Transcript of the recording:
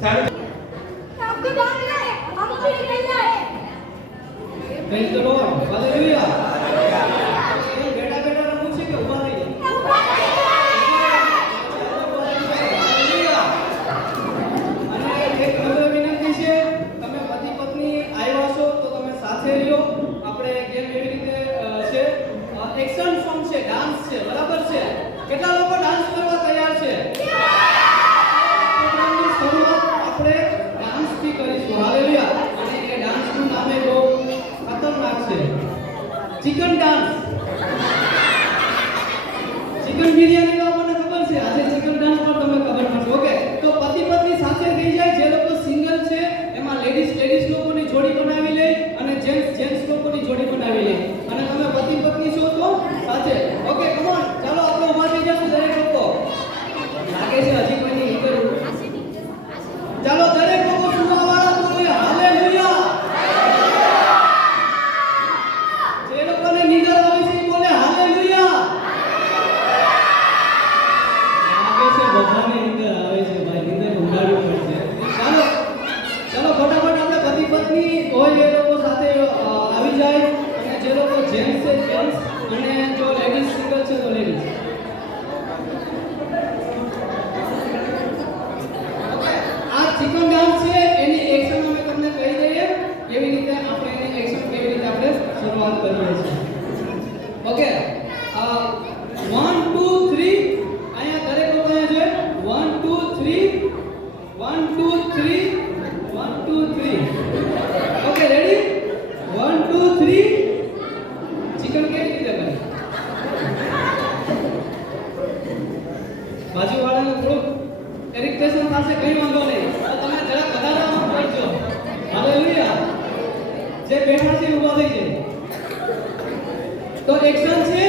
સારું आपकी बात है हम भी निकल जाए પ્રેઝ ધ લોર્ડ હાલેલુયા બેટા બેટા રમવું છે કે ઊભા થઈ જાઓ અને એક નમ્ર વિનંતી છે તમે પતિ પત્ની આવ્યા છો તો તમે સાથે રહ્યો આપણે ગેમ એવી રીતે છે એક્શન સોંગ છે ડાન્સ છે બરાબર છે કેટલા લોકો ડાન્સ કરવા તૈયાર છે પ્રોગ્રામની શરૂઆત આપણે ડાન્સ થી કરીશું હાલેલુયા અને એ ડાન્સ નું નામ બહુ ખતરનાક છે ચિકન ડાન્સ ચિકન બિરયાની તો આપણને ખબર છે આજે ચિકન ડાન્સ પર તમે ખબર પડશે ઓકે તો પતિ પત્ની સાથે થઈ જાય જે લોકો સિંગલ છે એમાં લેડીઝ લોકોની જોડી બનાવી લે અને જેન્ટ્સ લોકોની જોડી બનાવી લે અને તમે પતિ પત્ની છો તો સાથે ઓકે કમ ઓન ચાલો આપણે ઊભા થઈ જશું દરેક લોકો લાગે છે હજી કોઈની નીકળ ચાલો દરેક લોકો સુવાવાળા બોલે હાલેલુયા જે લોકોને નીંદર આવે છે એ બોલે હાલેલુયા લાગે છે બધાને નીંદર આવે છે ભાઈ નીંદર ઉડાડવી પડશે ચાલો ફટાફટ આપણે પતિ પત્ની હોય એ લોકો સાથે આવી જાય અને જે લોકો જેન્ટ્સ છે જેન્ટ્સ અને જો લેડીઝ સિંગલ છે તો લેડીઝ આ ચિકન ડાન્સ છે એની એક્શન અમે તમને કહી દઈએ કેવી રીતે આપણે એની એક્શન કેવી રીતે આપણે શરૂઆત કરીએ છીએ ઓકે 1 2 3 અહીંયા દરેક લોકો અહીંયા જોઈએ 1 2 3 1 2 3 ઓકે રેડી 1 2 3 ચિકન કેવી રીતે બને બાજુવાળાને થોડું ઇરિટેશન થશે કઈ વાંધો નહીં તો તમે જરા વધારામાં કરજો હાલેલુયા જે બેઠા છે ઊભા થઈ જાય તો એક્શન છે